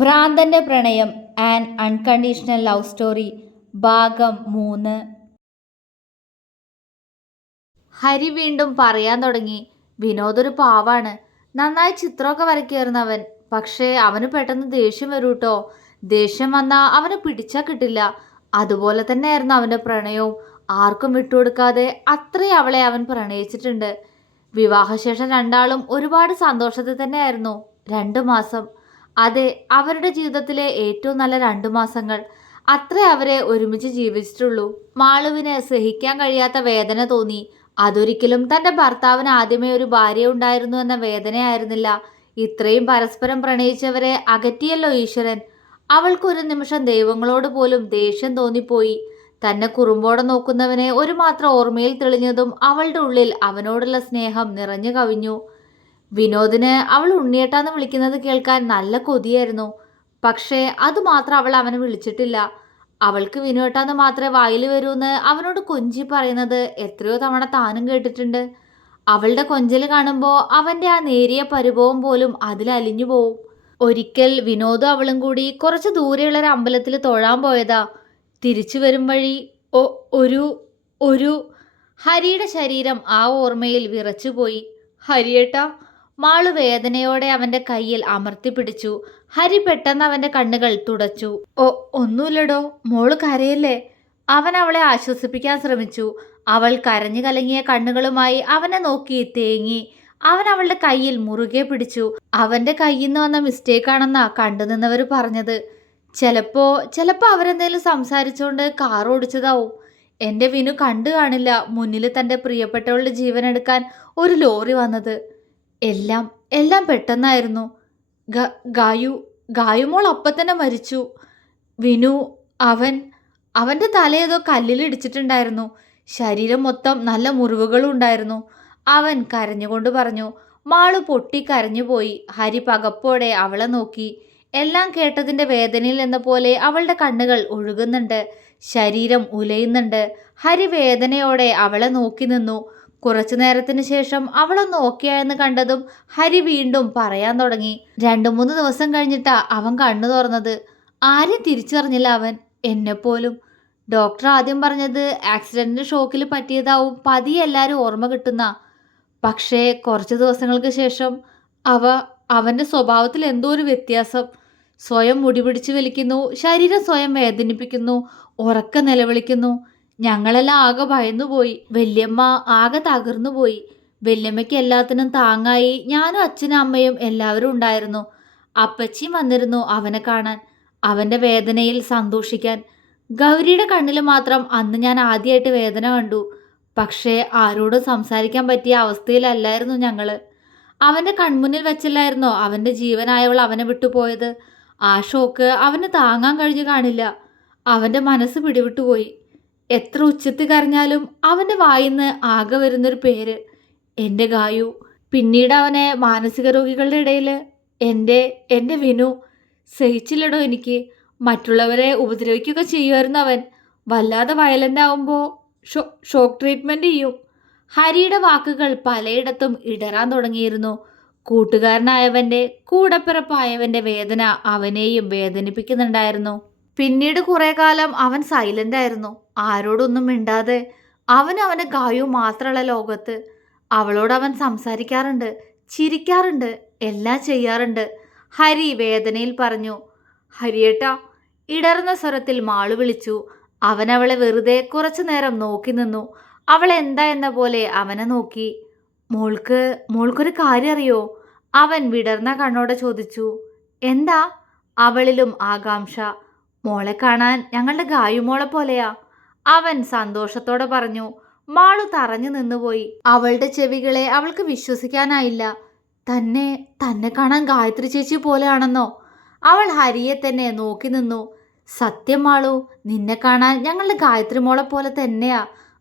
ഭ്രാന്തന്റെ പ്രണയം an unconditional love story ഭാഗം 3. ഹരി വീണ്ടും പറയാൻ തുടങ്ങി. വിനോദ് ഒരു പാവാണ്, നന്നായി ചിത്രമൊക്കെ വരയ്ക്കായിരുന്നു അവൻ. പക്ഷേ അവന് പെട്ടെന്ന് ദേഷ്യം വരൂട്ടോ. ദേഷ്യം വന്നാൽ അവന് പിടിച്ചാൽ കിട്ടില്ല. അതുപോലെ തന്നെയായിരുന്നു അവൻ്റെ പ്രണയവും. ആർക്കും വിട്ടുകൊടുക്കാതെ അത്രയും അവളെ അവൻ പ്രണയിച്ചിട്ടുണ്ട്. വിവാഹശേഷം രണ്ടാളും ഒരുപാട് സന്തോഷത്തിൽ തന്നെയായിരുന്നു. 2 മാസം, അതെ, അവരുടെ ജീവിതത്തിലെ ഏറ്റവും നല്ല 2 മാസങ്ങൾ. അത്രേ അവരെ ഒരുമിച്ച് ജീവിച്ചിട്ടുള്ളൂ. മാളുവിന് സഹിക്കാൻ കഴിയാത്ത വേദന തോന്നി. അതൊരിക്കലും തൻ്റെ ഭർത്താവിന് ആദ്യമേ ഒരു ഭാര്യ ഉണ്ടായിരുന്നു എന്ന വേദനയായിരുന്നില്ല. ഇത്രയും പരസ്പരം പ്രണയിച്ചവരെ അകറ്റിയല്ലോ ഈശ്വരൻ. അവൾക്കൊരു നിമിഷം ദൈവങ്ങളോട് പോലും ദേഷ്യം തോന്നിപ്പോയി. തന്നെ കുറുമ്പോടെ നോക്കുന്നവനെ ഒരു മാത്രം ഓർമ്മയിൽ തെളിഞ്ഞതും അവളുടെ ഉള്ളിൽ അവനോടുള്ള സ്നേഹം നിറഞ്ഞു കവിഞ്ഞു. വിനോദിന് അവൾ ഉണ്ണിയേട്ടാന്ന് വിളിക്കുന്നത് കേൾക്കാൻ നല്ല കൊതിയായിരുന്നു. പക്ഷേ അതുമാത്രം അവൾ അവനെ വിളിച്ചിട്ടില്ല. അവൾക്ക് വിനുവേട്ടാന്ന് മാത്രമേ വായിൽ വരൂന്ന് അവനോട് കൊഞ്ചി പറയുന്നത് എത്രയോ തവണ താനും കേട്ടിട്ടുണ്ട്. അവളുടെ കൊഞ്ചൽ കാണുമ്പോൾ അവൻ്റെ ആ നേരിയ പരിഭവം പോലും അതിൽ അലിഞ്ഞു പോവും. ഒരിക്കൽ വിനോദും അവളും കൂടി കുറച്ച് ദൂരെയുള്ള ഒരു അമ്പലത്തിൽ തൊഴാൻ പോയതാ. തിരിച്ചു വരും വഴി ഒരു ഒരു ഹരിയുടെ ശരീരം ആ ഓർമ്മയിൽ വിറച്ചുപോയി. ഹരിയേട്ടാ, മാളു വേദനയോടെ അവൻ്റെ കയ്യിൽ അമർത്തി പിടിച്ചു. ഹരി പെട്ടെന്ന് അവൻ്റെ കണ്ണുകൾ തുടച്ചു. ഒന്നുമില്ലടോ, മോള് കരയല്ലേ? അവൻ അവളെ ആശ്വസിപ്പിക്കാൻ ശ്രമിച്ചു. അവൾ കരഞ്ഞു കലങ്ങിയ കണ്ണുകളുമായി അവനെ നോക്കി തേങ്ങി. അവൻ അവളുടെ കയ്യിൽ മുറുകെ പിടിച്ചു. അവൻ്റെ കയ്യിൽ നിന്ന് വന്ന മിസ്റ്റേക്കാണെന്നാ കണ്ടുനിന്നവർ പറഞ്ഞത്. ചിലപ്പോ അവരെന്തെങ്കിലും സംസാരിച്ചുകൊണ്ട് കാർ ഓടിച്ചതാവും. എൻ്റെ വിനു കണ്ടു കാണില്ല മുന്നിൽ തൻ്റെ പ്രിയപ്പെട്ടവളുടെ ജീവൻ എടുക്കാൻ ഒരു ലോറി വന്നത്. എല്ലാം പെട്ടെന്നായിരുന്നു. ഗായുമോൾ അപ്പം തന്നെ മരിച്ചു. വിനു, അവൻ്റെ തലയേതോ കല്ലിലിടിച്ചിട്ടുണ്ടായിരുന്നു. ശരീരം മൊത്തം നല്ല മുറിവുകളും ഉണ്ടായിരുന്നു. അവൻ കരഞ്ഞുകൊണ്ട് പറഞ്ഞു. മാളു പൊട്ടി കരഞ്ഞുപോയി. ഹരി പകപ്പോടെ അവളെ നോക്കി. എല്ലാം കേട്ടതിൻ്റെ വേദനയിൽ എന്ന പോലെ അവളുടെ കണ്ണുകൾ ഒഴുകുന്നുണ്ട്, ശരീരം ഉലയുന്നുണ്ട്. ഹരി വേദനയോടെ അവളെ നോക്കി നിന്നു. കുറച്ചു നേരത്തിന് ശേഷം അവളൊന്ന് ഓക്കെയായെന്ന് കണ്ടതും ഹരി വീണ്ടും പറയാൻ തുടങ്ങി. 2-3 ദിവസം കഴിഞ്ഞിട്ടാ അവൻ കണ്ണു തുറന്നത്. ആരെയും തിരിച്ചറിഞ്ഞില്ല അവൻ, എന്നെപ്പോലും. ഡോക്ടർ ആദ്യം പറഞ്ഞത് ആക്സിഡന്റിന്റെ ഷോക്കിൽ പറ്റിയതാവും, പതിയെ എല്ലാവരും ഓർമ്മ കിട്ടുന്ന. പക്ഷേ കുറച്ച് ദിവസങ്ങൾക്ക് ശേഷം അവൻ്റെ സ്വഭാവത്തിൽ എന്തോ ഒരു വ്യത്യാസം. സ്വയം മുടി പിടിച്ചു വലിക്കുന്നു, ശരീരം സ്വയം വേദനിപ്പിക്കുന്നു, ഉറക്ക നിലവിളിക്കുന്നു. ഞങ്ങളെല്ലാം ആകെ ഭയന്നുപോയി. വല്യമ്മ ആകെ തകർന്നുപോയി. വല്യമ്മയ്ക്ക് എല്ലാത്തിനും താങ്ങായി ഞാനും അച്ഛനും അമ്മയും എല്ലാവരും ഉണ്ടായിരുന്നു. അപ്പച്ചിയും വന്നിരുന്നു അവനെ കാണാൻ, അവൻ്റെ വേദനയിൽ സന്തോഷിക്കാൻ. ഗൗരിയുടെ കണ്ണിൽ മാത്രം അന്ന് ഞാൻ ആദ്യമായിട്ട് വേദന കണ്ടു. പക്ഷേ ആരോടും സംസാരിക്കാൻ പറ്റിയ അവസ്ഥയിലല്ലായിരുന്നു ഞങ്ങൾ. അവൻ്റെ കൺമുന്നിൽ വെച്ചല്ലായിരുന്നോ അവൻ്റെ ജീവനായവൾ അവനെ വിട്ടുപോയത്. ആ ഷോക്ക് അവന് താങ്ങാൻ കഴിഞ്ഞു കാണില്ല. അവൻ്റെ മനസ്സ് പിടിവിട്ടുപോയി. എത്ര ഉച്ചത്തിൽ കരഞ്ഞാലും അവൻ്റെ വായിന്ന് ആകെ വരുന്നൊരു പേര്, എൻ്റെ ഗായു. പിന്നീട് അവനെ മാനസിക രോഗികളുടെ ഇടയിൽ എൻ്റെ വിനു. സഹിച്ചില്ലടോ എനിക്ക്. മറ്റുള്ളവരെ ഉപദ്രവിക്കുകയൊക്കെ ചെയ്യുമായിരുന്നു അവൻ. വല്ലാതെ വയലൻ്റ് ആവുമ്പോൾ ഷോക്ക് ട്രീറ്റ്മെൻറ്റ് ചെയ്യും. ഹരിയുടെ വാക്കുകൾ പലയിടത്തും ഇടറാൻ തുടങ്ങിയിരുന്നു. കൂട്ടുകാരനായവൻ്റെ, കൂടപ്പിറപ്പായവൻ്റെ വേദന അവനെയും വേദനിപ്പിക്കുന്നുണ്ടായിരുന്നു. പിന്നീട് കുറേ കാലം അവൻ സൈലൻ്റ് ആയിരുന്നു, ആരോടൊന്നും മിണ്ടാതെ. അവന് ഗായു മാത്രമുള്ള ലോകത്ത്. അവളോട് അവൻ സംസാരിക്കാറുണ്ട്, ചിരിക്കാറുണ്ട്, എല്ലാം ചെയ്യാറുണ്ട്. ഹരി വേദനയിൽ പറഞ്ഞു. ഹരിയേട്ടാ, ഇടർന്ന സ്വരത്തിൽ മാളു വിളിച്ചു. അവൻ അവളെ വെറുതെ കുറച്ചു നേരം നോക്കി നിന്നു. അവൾ എന്താ എന്ന പോലെ അവനെ നോക്കി. മോൾക്കൊരു കാര്യം അറിയോ? അവൻ വിടർന്ന കണ്ണോടെ ചോദിച്ചു. എന്താ? അവളിലും ആകാംക്ഷ. മോളെ കാണാൻ ഞങ്ങളുടെ ഗായുമോളെ പോലെയാ, അവൻ സന്തോഷത്തോടെ പറഞ്ഞു. മാളു തറഞ്ഞു നിന്നുപോയി. അവളുടെ ചെവികളെ അവൾക്ക് വിശ്വസിക്കാനായില്ല. തന്നെ കാണാൻ ഗായത്രി ചേച്ചി പോലെയാണെന്നോ? അവൾ ഹരിയെ തന്നെ നോക്കി നിന്നു. സത്യം മാളു, നിന്നെ കാണാൻ ഞങ്ങളുടെ ഗായത്രി മോളെ പോലെ തന്നെയാ,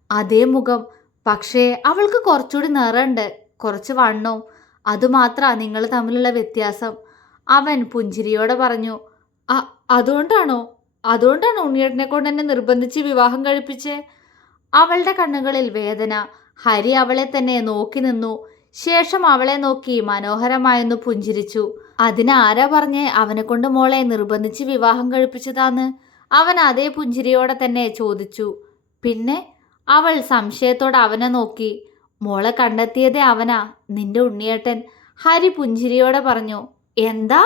അതേ മുഖം. പക്ഷേ അവൾക്ക് കുറച്ചുകൂടി നിറമുണ്ട്, കുറച്ച് വണ്ണവും. അതുമാത്രാ നിങ്ങൾ തമ്മിലുള്ള വ്യത്യാസം, അവൻ പുഞ്ചിരിയോടെ പറഞ്ഞു. അതുകൊണ്ടാണോ ഉണ്ണിയേട്ടനെ കൊണ്ട് എന്നെ നിർബന്ധിച്ച് വിവാഹം കഴിപ്പിച്ചേ? അവളുടെ കണ്ണുകളിൽ വേദന. ഹരി അവളെ തന്നെ നോക്കി നിന്നു. ശേഷം അവളെ നോക്കി മനോഹരമായൊന്ന് പുഞ്ചിരിച്ചു. അതിനാരാ പറഞ്ഞേ അവനെ കൊണ്ട് മോളെ നിർബന്ധിച്ച് വിവാഹം കഴിപ്പിച്ചതാന്ന്? അവൻ അതേ പുഞ്ചിരിയോടെ തന്നെ ചോദിച്ചു. പിന്നെ? അവൾ സംശയത്തോടെ അവനെ നോക്കി. മോളെ കണ്ടെത്തിയതേ അവനാ, നിന്റെ ഉണ്ണിയേട്ടൻ. ഹരി പുഞ്ചിരിയോടെ പറഞ്ഞു. എന്താ?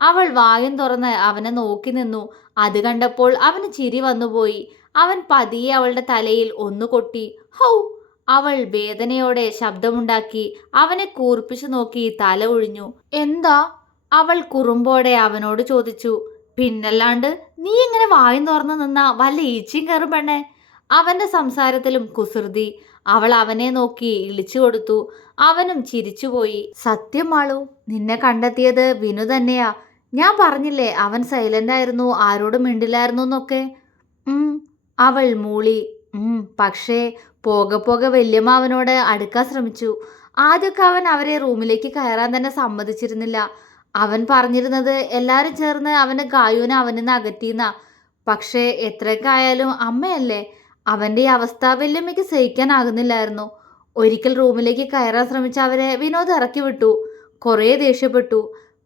അവൾ വായും തുറന്ന് അവനെ നോക്കി നിന്നു. അത് കണ്ടപ്പോൾ അവന് ചിരി വന്നുപോയി. അവൻ പതിയെ അവളുടെ തലയിൽ ഒന്ന് കൊട്ടി. ഹൗ! അവൾ വേദനയോടെ ശബ്ദമുണ്ടാക്കി. അവനെ കൂർപ്പിച്ചു നോക്കി തല ഒഴിഞ്ഞു. എന്താ? അവൾ കുറുമ്പോടെ അവനോട് ചോദിച്ചു. പിന്നല്ലാണ്ട്, നീ ഇങ്ങനെ വായും തുറന്നു നിന്നാ വല്ല ഈച്ചയും കയറും പെണ്ണേ. അവന്റെ സംസാരത്തിലും കുസൃതി. അവൾ അവനെ നോക്കി ഇളിച്ചു കൊടുത്തു. അവനും ചിരിച്ചുപോയി. സത്യം മാളു, നിന്നെ കണ്ടെത്തിയത് വിനു തന്നെയാ. ഞാൻ പറഞ്ഞില്ലേ അവൻ സൈലന്റ് ആയിരുന്നു, ആരോടും മിണ്ടില്ലായിരുന്നു എന്നൊക്കെ. അവൾ മൂളി. പക്ഷേ പോകെ പോകെ വല്യമ്മ അവനോട് അടുക്കാൻ ശ്രമിച്ചു. ആദ്യമൊക്കെ അവൻ അവരെ റൂമിലേക്ക് കയറാൻ തന്നെ സമ്മതിച്ചിരുന്നില്ല. അവൻ പറഞ്ഞിരുന്നത് എല്ലാവരും ചേർന്ന് അവന് ഗായുവിനെ അവനിൽ നിന്ന് അകറ്റിയെന്നാ. പക്ഷേ എത്രയൊക്കെ ആയാലും അമ്മയല്ലേ. അവൻ്റെ ഈ അവസ്ഥ വല്യമ്മയ്ക്ക് സഹിക്കാനാകുന്നില്ലായിരുന്നു. ഒരിക്കൽ റൂമിലേക്ക് കയറാൻ ശ്രമിച്ച അവരെ വിനോദ് ഇറക്കി വിട്ടു. കുറേ ദേഷ്യപ്പെട്ടു.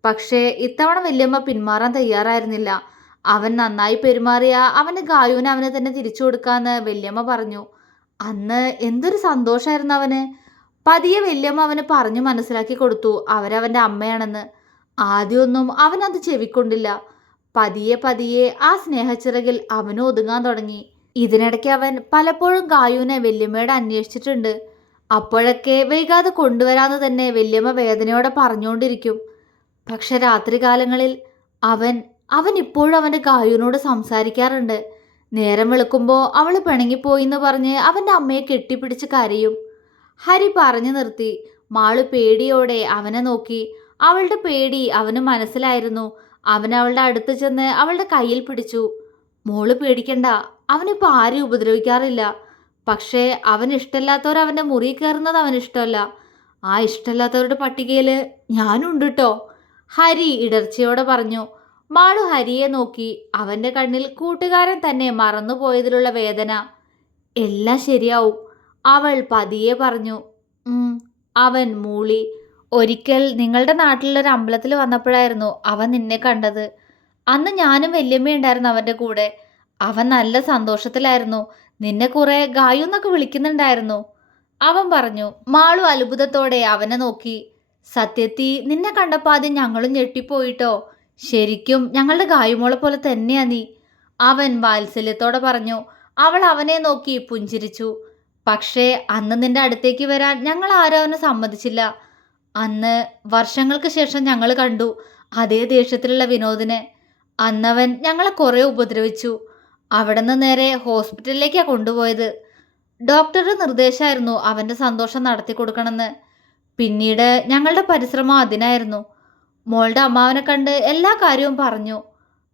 പക്ഷേ ഇത്തവണ വല്യമ്മ പിന്മാറാൻ തയ്യാറായിരുന്നില്ല. അവൻ നന്നായി പെരുമാറിയ അവന് ഗായുവിനെ അവന് തന്നെ തിരിച്ചു കൊടുക്കാന്ന് വല്യമ്മ പറഞ്ഞു. അന്ന് എന്തൊരു സന്തോഷമായിരുന്നു അവന്. പതിയെ വല്യമ്മ അവന് പറഞ്ഞു മനസ്സിലാക്കി കൊടുത്തു അവരവൻ്റെ അമ്മയാണെന്ന്. ആദ്യമൊന്നും അവനത് ചെവിക്കൊണ്ടില്ല. പതിയെ പതിയെ ആ സ്നേഹച്ചിറകിൽ അവനും ഒതുങ്ങാൻ തുടങ്ങി. ഇതിനിടയ്ക്ക് അവൻ പലപ്പോഴും ഗായുവിനെ വല്യമ്മയോട് അന്വേഷിച്ചിട്ടുണ്ട്. അപ്പോഴൊക്കെ വൈകാതെ കൊണ്ടുവരാന്ന് തന്നെ വല്യമ്മ വേദനയോടെ പറഞ്ഞുകൊണ്ടിരിക്കും. പക്ഷെ രാത്രികാലങ്ങളിൽ അവൻ ഇപ്പോഴും അവൻ്റെ ഗായുവിനോട് സംസാരിക്കാറുണ്ട്. നേരം വെളുക്കുമ്പോൾ അവൾ പിണങ്ങിപ്പോയിന്ന് പറഞ്ഞ് അവൻ്റെ അമ്മയെ കെട്ടിപ്പിടിച്ച് കരയും. ഹരി പറഞ്ഞു നിർത്തി. മാളു പേടിയോടെ അവനെ നോക്കി. അവളുടെ പേടി അവന് മനസ്സിലായിരുന്നു. അവൻ അവളുടെ അടുത്ത് ചെന്ന് അവളുടെ കയ്യിൽ പിടിച്ചു. മോള് പേടിക്കണ്ട, അവനിപ്പോൾ ആരും ഉപദ്രവിക്കാറില്ല. പക്ഷേ അവൻ ഇഷ്ടമില്ലാത്തവർ അവൻ്റെ മുറി കയറുന്നത് അവനിഷ്ടമല്ല. ആ ഇഷ്ടമില്ലാത്തവരുടെ പട്ടികയിൽ ഞാനുണ്ട് കേട്ടോ, ഹരി ഇടർച്ചയോടെ പറഞ്ഞു. മാളു ഹരിയെ നോക്കി. അവൻ്റെ കണ്ണിൽ കൂട്ടുകാരൻ തന്നെ മറന്നുപോയതിലുള്ള വേദന. എല്ലാം ശരിയാവും, അവൾ പതിയെ പറഞ്ഞു. അവൻ മൂളി. ഒരിക്കൽ നിങ്ങളുടെ നാട്ടിലൊരു അമ്പലത്തിൽ വന്നപ്പോഴായിരുന്നു അവൻ നിന്നെ കണ്ടത്. അന്ന് ഞാനും വല്യമ്മയുണ്ടായിരുന്നു അവൻ്റെ കൂടെ. അവൻ നല്ല സന്തോഷത്തിലായിരുന്നു. നിന്നെ കുറെ ഗായുന്നൊക്കെ വിളിക്കുന്നുണ്ടായിരുന്നു, അവൻ പറഞ്ഞു. മാളു അത്ഭുതത്തോടെ അവനെ നോക്കി. സത്യത്തി നിന്നെ കണ്ടപ്പോൾ ആദ്യം ഞങ്ങളും ഞെട്ടിപ്പോയിട്ടോ. ശരിക്കും ഞങ്ങളുടെ ഗായുമോളെ പോലെ തന്നെയാ നീ, അവൻ വാത്സല്യത്തോടെ പറഞ്ഞു. അവൾ അവനെ നോക്കി പുഞ്ചിരിച്ചു. പക്ഷേ അന്ന് നിന്റെ അടുത്തേക്ക് വരാൻ ഞങ്ങൾ ആരും അവനെ സമ്മതിച്ചില്ല. അന്ന് വർഷങ്ങൾക്ക് ശേഷം ഞങ്ങൾ കണ്ടു അതേ ദേഷ്യത്തിലുള്ള വിനോദിനെ. അന്നവൻ ഞങ്ങളെ കുറേ ഉപദ്രവിച്ചു. അവിടെ നിന്ന് നേരെ ഹോസ്പിറ്റലിലേക്കാണ് കൊണ്ടുപോയത്. ഡോക്ടറുടെ നിർദ്ദേശമായിരുന്നു അവൻ്റെ സന്തോഷം നടത്തി കൊടുക്കണമെന്ന്. പിന്നീട് ഞങ്ങളുടെ പരിശ്രമം അതിനായിരുന്നു. മോളുടെ അമ്മാവനെ കണ്ട് എല്ലാ കാര്യവും പറഞ്ഞു.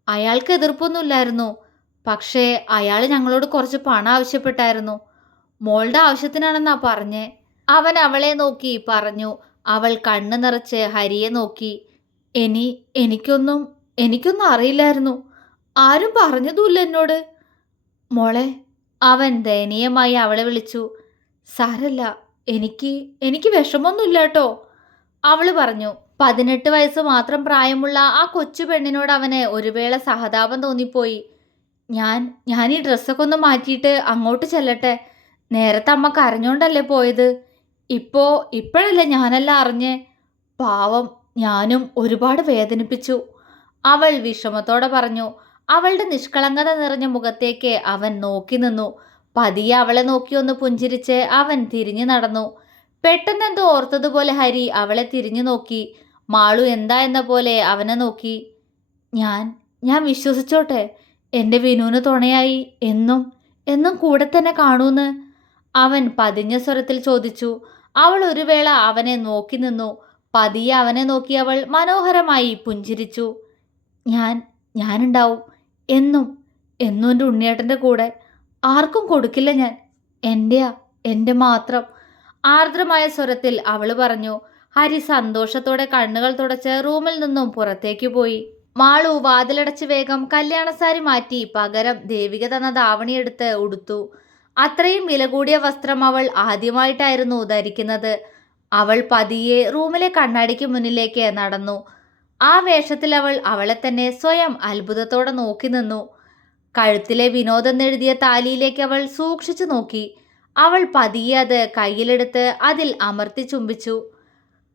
അയാൾക്ക് എതിർപ്പൊന്നുമില്ലായിരുന്നു. പക്ഷേ അയാൾ ഞങ്ങളോട് കുറച്ച് പണം ആവശ്യപ്പെട്ടായിരുന്നു. മോളുടെ ആവശ്യത്തിനാണെന്നാ പറഞ്ഞേ, അവൻ അവളെ നോക്കി പറഞ്ഞു. അവൾ കണ്ണു നിറച്ച് ഹരിയെ നോക്കി. എനിക്കൊന്നും അറിയില്ലായിരുന്നു. ആരും പറഞ്ഞതുമില്ല എന്നോട്. മോളെ, അവൻ ദയനീയമായി അവളെ വിളിച്ചു. സാരല്ല, എനിക്ക് വിഷമമൊന്നുമില്ല കേട്ടോ, അവൾ പറഞ്ഞു. 18 വയസ്സ് മാത്രം പ്രായമുള്ള ആ കൊച്ചു പെണ്ണിനോട് അവന് ഒരു വേള സഹതാപം തോന്നിപ്പോയി. ഞാൻ ഈ ഡ്രസ്സൊക്കെ ഒന്ന് മാറ്റിയിട്ട് അങ്ങോട്ട് ചെല്ലട്ടെ. നേരത്തെ അമ്മ കരഞ്ഞോണ്ടല്ലേ പോയത്. ഇപ്പോഴല്ലേ ഞാനെല്ലാം അറിഞ്ഞേ. പാവം, ഞാനും ഒരുപാട് വേദനിപ്പിച്ചു, അവൾ വിഷമത്തോടെ പറഞ്ഞു. അവളുടെ നിഷ്കളങ്കത നിറഞ്ഞ മുഖത്തേക്ക് അവൻ നോക്കി നിന്നു. പതിയെ അവളെ നോക്കി ഒന്ന് പുഞ്ചിരിച്ച് അവൻ തിരിഞ്ഞു നടന്നു. പെട്ടെന്നെന്തോ ഓർത്തതുപോലെ ഹരി അവളെ തിരിഞ്ഞു നോക്കി. മാളു എന്താ എന്ന പോലെ അവനെ നോക്കി. ഞാൻ വിശ്വസിച്ചോട്ടെ, എൻ്റെ വിനുവിന് തുണയായി എന്നും കൂടെ തന്നെ കാണൂന്ന്, അവൻ പതിഞ്ഞ സ്വരത്തിൽ ചോദിച്ചു. അവൾ ഒരു വേള അവനെ നോക്കി നിന്നു. പതിയെ അവനെ നോക്കി അവൾ മനോഹരമായി പുഞ്ചിരിച്ചു. ഞാനുണ്ടാവും എന്നും എൻ്റെ ഉണ്ണിയേട്ടൻ്റെ കൂടെ. ആർക്കും കൊടുക്കില്ല ഞാൻ. എൻ്റെ മാത്രം, ആർദ്രമായ സ്വരത്തിൽ അവൾ പറഞ്ഞു. ഹരി സന്തോഷത്തോടെ കണ്ണുകൾ തുടച്ച് റൂമിൽ നിന്നും പുറത്തേക്ക് പോയി. മാളു വാതിലടച്ച് വേഗം കല്യാണസാരി മാറ്റി പകരം ദേവിക തന്ന ധാവണിയെടുത്ത് ഉടുത്തു. അത്രയും വില കൂടിയ വസ്ത്രം അവൾ ആദ്യമായിട്ടായിരുന്നു ധരിക്കുന്നത്. അവൾ പതിയെ റൂമിലെ കണ്ണാടിക്ക് മുന്നിലേക്ക് നടന്നു. ആ വേഷത്തിൽ അവൾ അവളെ തന്നെ സ്വയം അത്ഭുതത്തോടെ നോക്കി നിന്നു. കഴുത്തിലെ വിനോദെന്നെഴുതിയ താലിയിലേക്ക് അവൾ സൂക്ഷിച്ചു നോക്കി. അവൾ പതിയെ അത് കയ്യിലെടുത്ത് അതിൽ അമർത്തി ചുംബിച്ചു.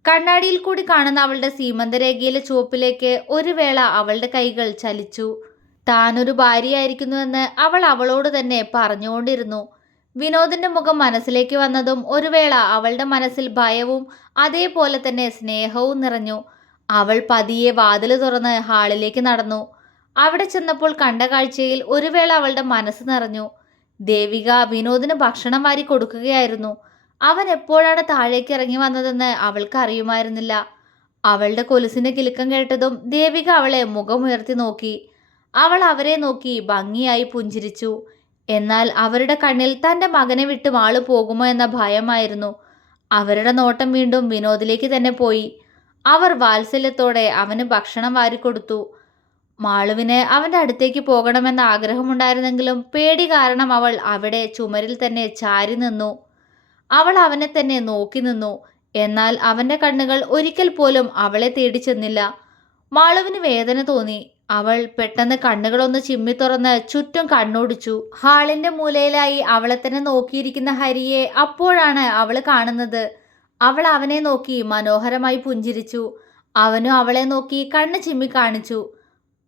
കണ്ണാടിയിൽ കൂടി കാണുന്ന അവളുടെ സീമന്തരേഖയിലെ ചുവപ്പിലേക്ക് ഒരു വേള അവളുടെ കൈകൾ ചലിച്ചു. താനൊരു ഭാര്യയായിരിക്കുന്നുവെന്ന് അവൾ അവളോട് തന്നെ പറഞ്ഞുകൊണ്ടിരുന്നു. വിനോദിന്റെ മുഖം മനസ്സിലേക്ക് വന്നതും ഒരു വേള അവളുടെ മനസ്സിൽ ഭയവും അതേപോലെ തന്നെ സ്നേഹവും നിറഞ്ഞു. അവൾ പതിയെ വാതിൽ തുറന്ന് ഹാളിലേക്ക് നടന്നു. അവിടെ ചെന്നപ്പോൾ കണ്ട കാഴ്ചയിൽ ഒരു വേള അവളുടെ മനസ്സ് നിറഞ്ഞു. ദേവിക വിനോദിന് ഭക്ഷണം വാരി കൊടുക്കുകയായിരുന്നു. അവൻ എപ്പോഴാണ് താഴേക്ക് ഇറങ്ങി വന്നതെന്ന് അവൾക്ക് അറിയുമായിരുന്നില്ല. അവളുടെ കൊലുസിന്റെ കിലുക്കം കേട്ടതും ദേവിക അവളെ മുഖമുയർത്തി നോക്കി. അവൾ അവരെ നോക്കി ഭംഗിയായി പുഞ്ചിരിച്ചു. എന്നാൽ അവരുടെ കണ്ണിൽ തൻ്റെ മകനെ വിട്ട് ആള് പോകുമോ എന്ന ഭയമായിരുന്നു. അവരുടെ നോട്ടം വീണ്ടും വിനോദിലേക്ക് തന്നെ പോയി. അവർ വാത്സല്യത്തോടെ അവന് ഭക്ഷണം വാരിക്കൊടുത്തു. മാളുവിന് അവൻ്റെ അടുത്തേക്ക് പോകണമെന്ന ആഗ്രഹമുണ്ടായിരുന്നെങ്കിലും പേടി കാരണം അവൾ അവിടെ ചുമരിൽ തന്നെ ചാരി നിന്നു. അവൾ അവനെ തന്നെ നോക്കി നിന്നു. എന്നാൽ അവൻ്റെ കണ്ണുകൾ ഒരിക്കൽ പോലും അവളെ തേടി ചെന്നില്ല. മാളുവിന് വേദന തോന്നി. അവൾ പെട്ടെന്ന് കണ്ണുകളൊന്ന് ചിമ്മി തുറന്ന് ചുറ്റും കണ്ണോടിച്ചു. ഹാളിന്റെ മൂലയിലായി അവളെ തന്നെ നോക്കിയിരിക്കുന്ന ഹരിയെ അപ്പോഴാണ് അവൾ കാണുന്നത്. അവൾ അവനെ നോക്കി മനോഹരമായി പുഞ്ചിരിച്ചു. അവനും അവളെ നോക്കി കണ്ണ് ചിമ്മി കാണിച്ചു.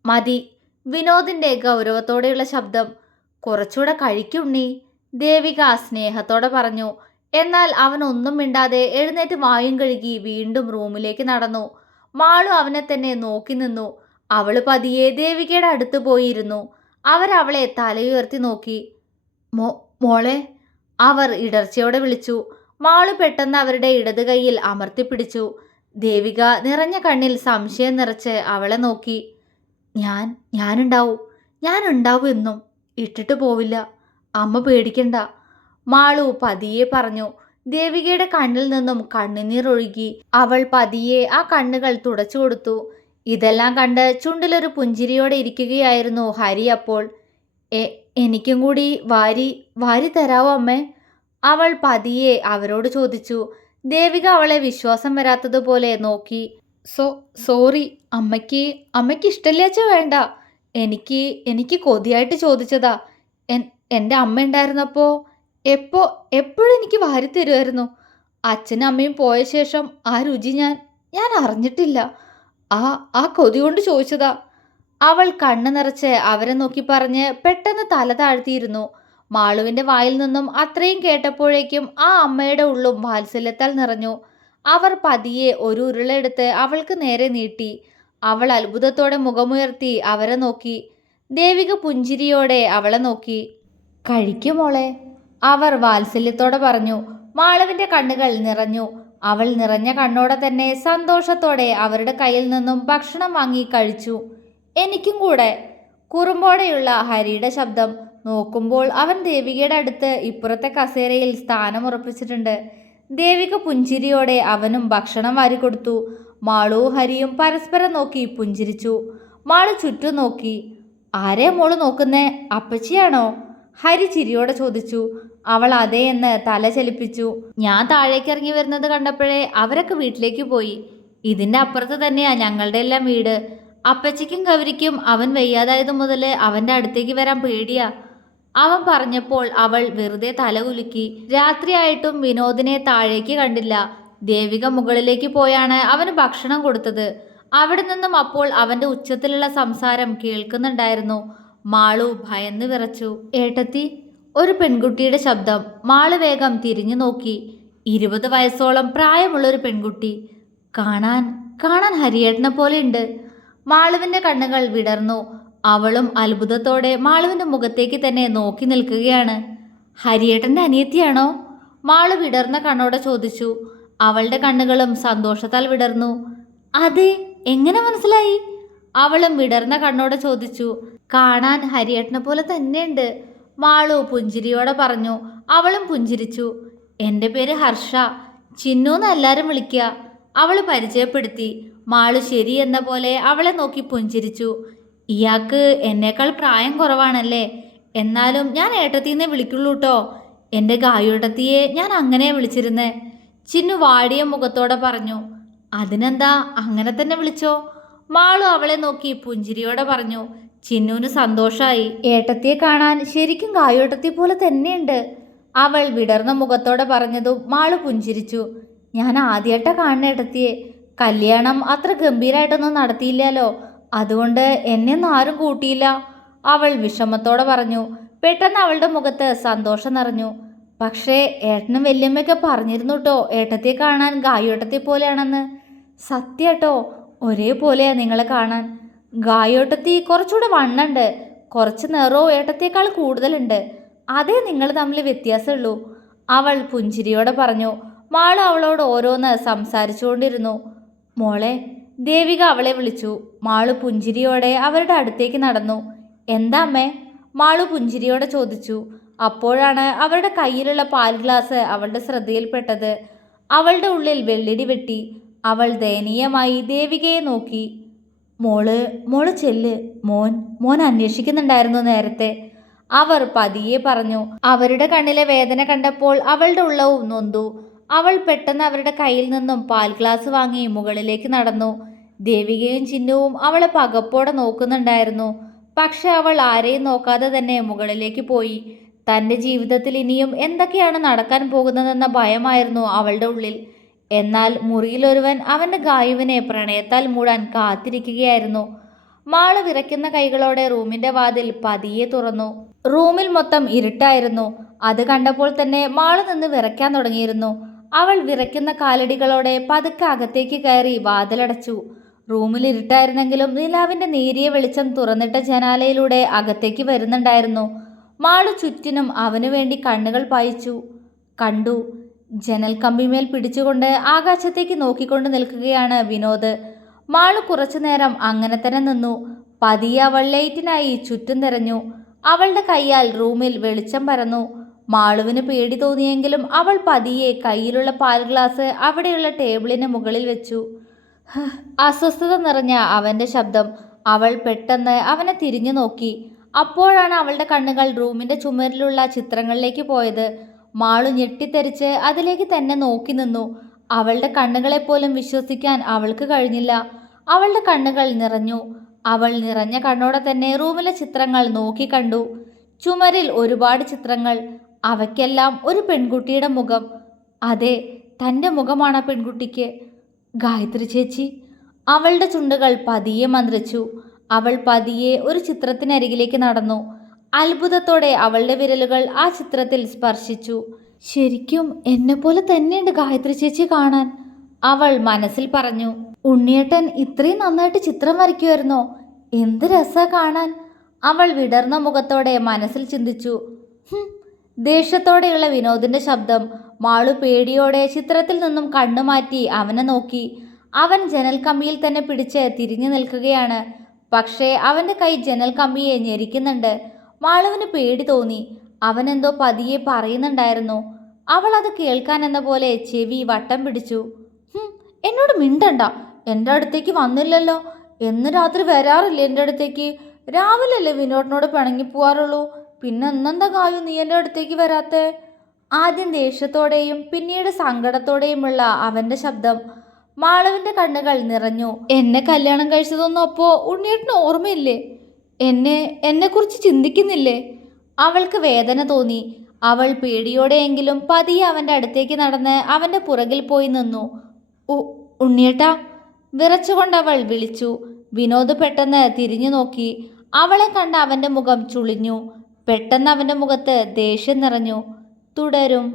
മതി, വിനോദിന്റെ ഗൗരവത്തോടെയുള്ള ശബ്ദം. കുറച്ചുകൂടെ കഴിക്കുണ്ണി, ദേവിക സ്നേഹത്തോടെ പറഞ്ഞു. എന്നാൽ അവൻ ഒന്നും മിണ്ടാതെ എഴുന്നേറ്റ് വായും കഴുകി വീണ്ടും റൂമിലേക്ക് നടന്നു. മാളു അവനെ തന്നെ നോക്കി നിന്നു. അവൾ പതിയെ ദേവികയുടെ അടുത്ത് പോയിരുന്നു. അവരവളെ തലയുയർത്തി നോക്കി. മോളെ, അവർ ഇടർച്ചയോടെ വിളിച്ചു. മാളു പെട്ടെന്ന് അവരുടെ ഇടത് കൈയിൽ അമർത്തിപ്പിടിച്ചു. ദേവിക നിറഞ്ഞ കണ്ണിൽ സംശയം നിറച്ച് അവളെ നോക്കി. ഞാനുണ്ടാവും എന്നും, ഇട്ടിട്ട് പോവില്ല, അമ്മ പേടിക്കണ്ട, മാളു പതിയെ പറഞ്ഞു. ദേവികയുടെ കണ്ണിൽ നിന്നും കണ്ണുനീർ ഒഴുകി. അവൾ പതിയെ ആ കണ്ണുകൾ തുടച്ചു കൊടുത്തു. ഇതെല്ലാം കണ്ട് ചുണ്ടിലൊരു പുഞ്ചിരിയോടെ ഇരിക്കുകയായിരുന്നു ഹരി. അപ്പോൾ എനിക്കും കൂടി വാരി തരാവോ അമ്മേ? അവൾ പതിയെ അവരോട് ചോദിച്ചു. ദേവിക അവളെ വിശ്വാസം വരാത്തതുപോലെ നോക്കി. സോറി, അമ്മയ്ക്ക് ഇഷ്ടമില്ലാച്ച വേണ്ട. എനിക്ക് കൊതിയായിട്ട് ചോദിച്ചതാ. എൻ്റെ അമ്മ ഉണ്ടായിരുന്നപ്പോൾ എപ്പോഴും എനിക്ക് വാരി തരുമായിരുന്നു. അച്ഛനും അമ്മയും പോയ ശേഷം ആ രുചി ഞാൻ അറിഞ്ഞിട്ടില്ല. ആ കൊതി കൊണ്ട് ചോദിച്ചതാ. അവൾ കണ്ണു നിറച്ച് അവരെ നോക്കി പറഞ്ഞ് പെട്ടെന്ന് തല താഴ്ത്തിയിരുന്നു. മാളുവിൻ്റെ വായിൽ നിന്നും അത്രയും കേട്ടപ്പോഴേക്കും ആ അമ്മയുടെ ഉള്ളും വാത്സല്യത്താൽ നിറഞ്ഞു. അവർ പതിയെ ഒരു ഉരുളെടുത്ത് അവൾക്ക് നേരെ നീട്ടി. അവൾ അത്ഭുതത്തോടെ മുഖമുയർത്തി അവരെ നോക്കി. ദേവിക പുഞ്ചിരിയോടെ അവളെ നോക്കി. കഴിക്കുമോളെ, അവർ വാത്സല്യത്തോടെ പറഞ്ഞു. മാളുവിൻ്റെ കണ്ണുകൾ നിറഞ്ഞു. അവൾ നിറഞ്ഞ കണ്ണോടെ തന്നെ സന്തോഷത്തോടെ അവരുടെ കയ്യിൽ നിന്നും ഭക്ഷണം വാങ്ങി കഴിച്ചു. എനിക്കും കൂടെ, കുറുമ്പോടെയുള്ള ഹരിയുടെ ശബ്ദം. നോക്കുമ്പോൾ അവൻ ദേവികയുടെ അടുത്ത് ഇപ്പുറത്തെ കസേരയിൽ സ്ഥാനമുറപ്പിച്ചിട്ടുണ്ട്. ദേവിക പുഞ്ചിരിയോടെ അവനും ഭക്ഷണം വാരിക്കൊടുത്തു. മാളുവും ഹരിയും പരസ്പരം നോക്കി പുഞ്ചിരിച്ചു. മാളു ചുറ്റും നോക്കി. ആരെ മോള് നോക്കുന്നേ, അപ്പച്ചിയാണോ? ഹരി ചിരിയോടെ ചോദിച്ചു. അവൾ അതേ എന്ന് തല ചലിപ്പിച്ചു. ഞാൻ താഴേക്ക് ഇറങ്ങി വരുന്നത് കണ്ടപ്പോഴേ അവരൊക്കെ വീട്ടിലേക്ക് പോയി. ഇതിൻ്റെ അപ്പുറത്ത് തന്നെയാ ഞങ്ങളുടെ എല്ലാം വീട്. അപ്പച്ചിക്കും ഗൗരിക്കും അവൻ വയ്യാതായത് മുതൽ അവൻ്റെ അടുത്തേക്ക് വരാൻ പേടിയാ. അവൻ പറഞ്ഞപ്പോൾ അവൾ വെറുതെ തല കുലുക്കി. രാത്രിയായിട്ടും വിനോദിനെ താഴേക്ക് കണ്ടില്ല. ദേവിക മുകളിലേക്ക് പോയാണ് അവന് ഭക്ഷണം കൊടുത്തത്. അവിടെ നിന്നും അപ്പോൾ അവൻ്റെ ഉച്ചത്തിലുള്ള സംസാരം കേൾക്കുന്നുണ്ടായിരുന്നു. മാളു ഭയന്ന് വിറച്ചു. ഏട്ടത്തി, ഒരു പെൺകുട്ടിയുടെ ശബ്ദം. മാളു വേഗം തിരിഞ്ഞു നോക്കി. 20 വയസ്സോളം പ്രായമുള്ളൊരു പെൺകുട്ടി. കാണാൻ ഹരിയേട്ടനെ പോലെ ഉണ്ട്. മാളുവിൻ്റെ കണ്ണുകൾ വിടർന്നു. അവളും അത്ഭുതത്തോടെ മാളുവിൻ്റെ മുഖത്തേക്ക് തന്നെ നോക്കി നിൽക്കുകയാണ്. ഹരിയേട്ടൻ്റെ അനിയത്തിയാണോ? മാളു വിടർന്ന കണ്ണോടെ ചോദിച്ചു. അവളുടെ കണ്ണുകളും സന്തോഷത്താൽ വിടർന്നു. അതെ, എങ്ങനെ മനസ്സിലായി? അവളും വിടർന്ന കണ്ണോടെ ചോദിച്ചു. കാണാൻ ഹരിയേട്ടനെ പോലെ തന്നെയുണ്ട്, മാളു പുഞ്ചിരിയോടെ പറഞ്ഞു. അവളും പുഞ്ചിരിച്ചു. എൻ്റെ പേര് ഹർഷ, ചിന്നു എല്ലാവരും വിളിക്കുക, അവൾ പരിചയപ്പെടുത്തി. മാളു ശരി എന്ന പോലെ അവളെ നോക്കി പുഞ്ചിരിച്ചു. ഇയാൾക്ക് എന്നേക്കാൾ പ്രായം കുറവാണല്ലേ, എന്നാലും ഞാൻ ഏട്ടത്തിന്നേ വിളിക്കുള്ളൂ കേട്ടോ. എൻ്റെ ഗായുടത്തിയെ ഞാൻ അങ്ങനെ വിളിച്ചിരുന്നേ, ചിന്നു വാടിയ മുഖത്തോടെ പറഞ്ഞു. അതിനെന്താ, അങ്ങനെ തന്നെ വിളിച്ചോ, മാളു അവളെ നോക്കി പുഞ്ചിരിയോടെ പറഞ്ഞു. ചിന്നുവിന് സന്തോഷമായി. ഏട്ടത്തിയെ കാണാൻ ശരിക്കും ഗായോട്ടത്തി പോലെ തന്നെയുണ്ട്. അവൾ വിടർന്ന മുഖത്തോടെ പറഞ്ഞതും മാളു പുഞ്ചിരിച്ചു. ഞാൻ ആദ്യമായിട്ടാ കാണുന്ന ഏട്ടത്തിയെ. കല്യാണം അത്ര ഗംഭീരമായിട്ടൊന്നും നടത്തിയില്ലല്ലോ, അതുകൊണ്ട് എന്നെ ഒന്നും ആരും കൂട്ടിയില്ല. അവൾ വിഷമത്തോടെ പറഞ്ഞു. പെട്ടെന്ന് അവളുടെ മുഖത്ത് സന്തോഷം നിറഞ്ഞു. പക്ഷേ ഏട്ടനും വല്യമ്മയൊക്കെ പറഞ്ഞിരുന്നു കേട്ടോ, ഏട്ടത്തിയെ കാണാൻ ഗായോട്ടത്തെ പോലെയാണെന്ന്. സത്യാട്ടോ, ഒരേപോലെയാ നിങ്ങളെ കാണാൻ. ഗായോട്ടത്തി കുറച്ചുകൂടെ വണ്ണുണ്ട്, കുറച്ച് നിറവും ഏട്ടത്തേക്കാൾ കൂടുതലുണ്ട്. അതേ നിങ്ങൾ തമ്മിൽ വ്യത്യാസമുള്ളൂ. അവൾ പുഞ്ചിരിയോടെ പറഞ്ഞു. മാളു അവളോട് ഓരോന്ന് സംസാരിച്ചുകൊണ്ടിരുന്നു. മോളെ, ദേവിക അവളെ വിളിച്ചു. മാളു പുഞ്ചിരിയോടെ അവരുടെ അടുത്തേക്ക് നടന്നു. എന്താ അമ്മേ? മാളു പുഞ്ചിരിയോടെ ചോദിച്ചു. അപ്പോഴാണ് അവരുടെ കയ്യിലുള്ള പാൽ ഗ്ലാസ് അവളുടെ ശ്രദ്ധയിൽപ്പെട്ടത്. അവളുടെ ഉള്ളിൽ വെള്ളിടി വെട്ടി. അവൾ ദയനീയമായി ദേവികയെ നോക്കി. മോള് ചെല്ല്, മോൻ അന്വേഷിക്കുന്നുണ്ടായിരുന്നു നേരത്തെ, അവർ പതിയെ പറഞ്ഞു. അവരുടെ കണ്ണിലെ വേദന കണ്ടപ്പോൾ അവളുടെ ഉള്ളവും നൊന്തു. അവൾ പെട്ടെന്ന് അവരുടെ കയ്യിൽ നിന്നും പാൽ ഗ്ലാസ് വാങ്ങി മുകളിലേക്ക് നടന്നു. ദേവികയും ചിന്നുവും അവളെ പകപ്പോടെ നോക്കുന്നുണ്ടായിരുന്നു. പക്ഷെ അവൾ ആരെയും നോക്കാതെ തന്നെ മുകളിലേക്ക് പോയി. തൻ്റെ ജീവിതത്തിൽ ഇനിയും എന്തൊക്കെയാണ് നടക്കാൻ പോകുന്നതെന്ന ഭയമായിരുന്നു അവളുടെ ഉള്ളിൽ. എന്നാൽ മുറിയിലൊരുവൻ അവൻ്റെ ഗായുവിനെ പ്രണയത്താൽ മൂടാൻ കാത്തിരിക്കുകയായിരുന്നു. മാള് വിറയ്ക്കുന്ന കൈകളോടെ റൂമിൻ്റെ വാതിൽ പതിയെ തുറന്നു. റൂമിൽ മൊത്തം ഇരുട്ടായിരുന്നു. അത് കണ്ടപ്പോൾ തന്നെ മാള് നിന്ന് വിറയ്ക്കാൻ തുടങ്ങിയിരുന്നു. അവൾ വിറയ്ക്കുന്ന കാലടികളോടെ പതുക്കെ അകത്തേക്ക് കയറി വാതിലടച്ചു. റൂമിൽ ഇരുട്ടായിരുന്നെങ്കിലും നിലാവിൻ്റെ നേരിയ വെളിച്ചം തുറന്നിട്ട ജനാലയിലൂടെ അകത്തേക്ക് വരുന്നുണ്ടായിരുന്നു. മാളു ചുറ്റിനും അവനു വേണ്ടി കണ്ണുകൾ പായിച്ചു. കണ്ടു, ജനൽ കമ്പിമേൽ പിടിച്ചുകൊണ്ട് ആകാശത്തേക്ക് നോക്കിക്കൊണ്ട് നിൽക്കുകയാണ് വിനോദ്. മാളു കുറച്ചു നേരം അങ്ങനെ തന്നെ നിന്നു. പതിയെ അവൾ ലൈറ്റിനായി ചുറ്റും തിരഞ്ഞു. അവളുടെ കൈയാൽ റൂമിൽ വെളിച്ചം പരന്നു. മാളുവിന് പേടി തോന്നിയെങ്കിലും അവൾ പതിയെ കയ്യിലുള്ള പാൽ ഗ്ലാസ് അവിടെയുള്ള ടേബിളിന് മുകളിൽ വെച്ചു. അസ്വസ്ഥത നിറഞ്ഞ അവൻ്റെ ശബ്ദം. അവൾ പെട്ടെന്ന് അവനെ തിരിഞ്ഞു നോക്കി. അപ്പോഴാണ് അവളുടെ കണ്ണുകൾ റൂമിൻ്റെ ചുമരിലുള്ള ചിത്രങ്ങളിലേക്ക് പോയത്. മാളു ഞെട്ടിത്തെറിച്ച് അതിലേക്ക് തന്നെ നോക്കി നിന്നു. അവളുടെ കണ്ണുകളെപ്പോലും വിശ്വസിക്കാൻ അവൾക്ക് കഴിഞ്ഞില്ല. അവളുടെ കണ്ണുകൾ നിറഞ്ഞു. അവൾ നിറഞ്ഞ കണ്ണോടെ തന്നെ റൂമിലെ ചിത്രങ്ങൾ നോക്കി കണ്ടു. ചുമരിൽ ഒരുപാട് ചിത്രങ്ങൾ. അവയ്ക്കെല്ലാം ഒരു പെൺകുട്ടിയുടെ മുഖം. അതെ, തൻ്റെ മുഖമാണ് ആ പെൺകുട്ടിക്ക്. ഗായത്രി ചേച്ചി. അവളുടെ ചുണ്ടുകൾ പതിയെ മന്ത്രിച്ചു. അവൾ പതിയെ ഒരു ചിത്രത്തിനരികിലേക്ക് നടന്നു. അത്ഭുതത്തോടെ അവളുടെ വിരലുകൾ ആ ചിത്രത്തിൽ സ്പർശിച്ചു. ശരിക്കും എന്നെപ്പോലെ തന്നെയുണ്ട് ഗായത്രി ചേച്ചി കാണാൻ, അവൾ മനസ്സിൽ പറഞ്ഞു. ഉണ്ണിയേട്ടൻ ഇത്രയും നന്നായിട്ട് ചിത്രം വരയ്ക്കുമായിരുന്നോ? എന്ത് രസാ കാണാൻ, അവൾ വിടർന്ന മുഖത്തോടെ മനസ്സിൽ ചിന്തിച്ചു. ദേഷ്യത്തോടെയുള്ള വിനോദിന്റെ ശബ്ദം. മാളു പേടിയോടെ ചിത്രത്തിൽ നിന്നും കണ്ണുമാറ്റി അവനെ നോക്കി. അവൻ ജനൽ കമ്പിയിൽ തന്നെ പിടിച്ച് തിരിഞ്ഞു നിൽക്കുകയാണ്. പക്ഷേ അവൻ്റെ കൈ ജനൽ കമ്പിയെ ഞെരിക്കുന്നുണ്ട്. മാളുവിന് പേടി തോന്നി. അവനെന്തോ പതിയെ പറയുന്നുണ്ടായിരുന്നു. അവൾ അത് കേൾക്കാൻ എന്ന പോലെ ചെവി വട്ടം പിടിച്ചു. എന്നോട് മിണ്ടണ്ട, എൻ്റെ അടുത്തേക്ക് വന്നില്ലല്ലോ. എന്ന് രാത്രി വരാറില്ലേ എൻ്റെ അടുത്തേക്ക്? രാവിലെയല്ലേ വിനോദിനോട് പിണങ്ങി പോവാറുള്ളൂ. പിന്നെ എന്നെന്താ കായു നീ എൻ്റെ അടുത്തേക്ക് വരാത്തെ? ആദ്യം ദേഷ്യത്തോടെയും പിന്നീട് സങ്കടത്തോടെയുമുള്ള അവൻ്റെ ശബ്ദം. മാളവിൻ്റെ കണ്ണുകൾ നിറഞ്ഞു. എന്നെ കല്യാണം കഴിച്ചതൊന്നും അപ്പോൾ ഉണ്ണിയേട്ടന് ഓർമ്മയില്ലേ? എന്നെക്കുറിച്ച് ചിന്തിക്കുന്നില്ലേ? അവൾക്ക് വേദന തോന്നി. അവൾ പേടിയോടെയെങ്കിലും പതിയെ അവൻ്റെ അടുത്തേക്ക് നടന്ന് അവൻ്റെ പുറകിൽ പോയി നിന്നു. ഉണ്ണിയേട്ടാ, വിറച്ചുകൊണ്ട് അവൾ വിളിച്ചു. വിനോദ് പെട്ടെന്ന് തിരിഞ്ഞു നോക്കി. അവളെ കണ്ട അവൻ്റെ മുഖം ചുളിഞ്ഞു. പെട്ടെന്ന് അവൻ്റെ മുഖത്ത് ദേഷ്യം നിറഞ്ഞു. തുടരും.